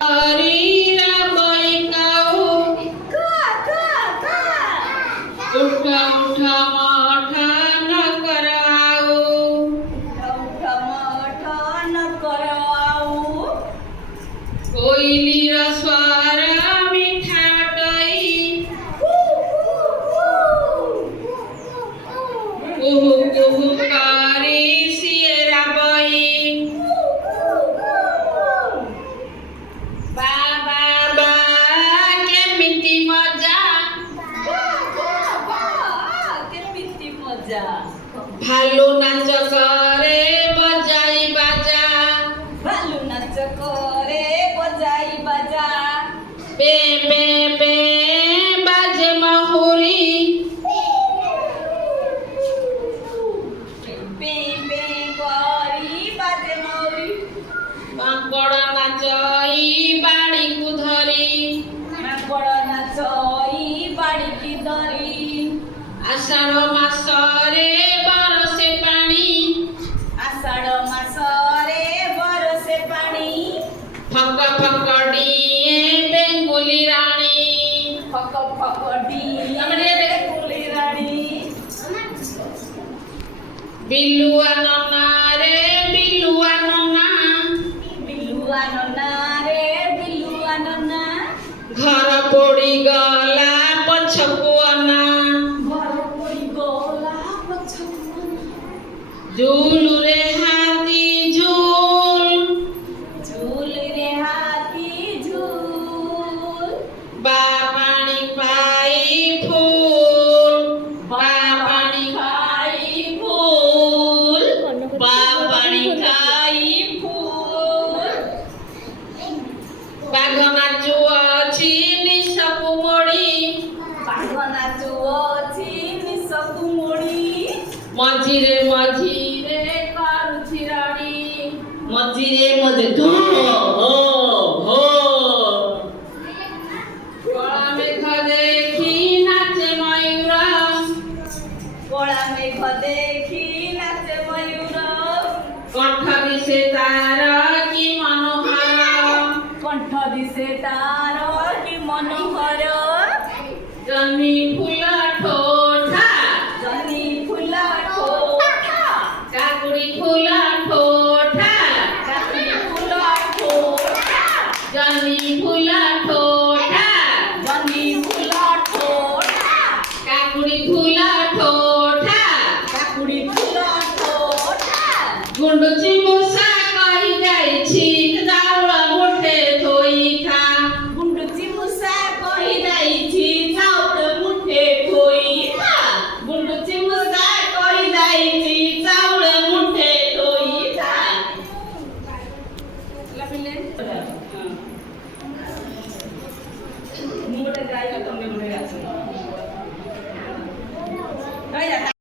उठा उठा मोठा न कराओ, उठा मोठा न कराओ, कोयलीर स्वर मिठाटई, कुहू कुहू करे सियरा बई, बा बा बा केमिति मजा, केमिति मजा, भालू नाच करे बजाई बाजा, भालू नाच करे बजाई बाजा, बे बे बे बाजे महुरी, पे पे करी बाजे मौरी, माଙ୍କड़ नाचई बाड़ी को धरी, माଙ୍କड़ नाचई बाड़ी की धरी, आषाढ़ मासरे बरसे पानी, आषाढ़ मासरे बरसे पानी, फक फकड़िए बेंगुली रानी, फक फकड़ी बेंगुली रानी, बिलुआ नन्ना रे बिलुआ नन्ना, बिलुआ नन्ना रे बिलुआ नन्ना, घर पोड़ी गला पछकुअना, घर पड़ी गला पछकुअना, झूलू रे हाथी झूल, झूल रे हाथी झूल, बा पानी पाई फूल, बा पानी खाई फूल, बा पानी खाई फूल, बाघ नाचुଅछि निଶକୁ ମୋଡ଼ି, ବାଘ ନାଚୁଅଛି ନିଶକୁ ମୋଡ଼ି, ମଝିରେ ମଝିରେ କରୁଛି ରଡ଼ି, ମଝିରେ ମଝିରେ ଧୋ ହୋ ହୋ, କଳା ମେଘ ଦେଖି ନାଚେ ମୟୂର, କଳା ମେଘ ଦେଖି ନାଚେ ମୟୂର, କଣ୍ଠ ଦିଶେ ତାର କି ମନୋହର, କଣ୍ଠ ଦିଶେ ତାର କି ମନୋହର, ଜହ୍ନି ଫୁଲ ଠୋଠା, ଜହ୍ନି ଫୁଲ ଠୋଠା, କାକୁଡ଼ି ଫୁଲ ଠୋଠା, କାକୁଡ଼ି ଫୁଲ ଠୋଠା, ଜହ୍ନି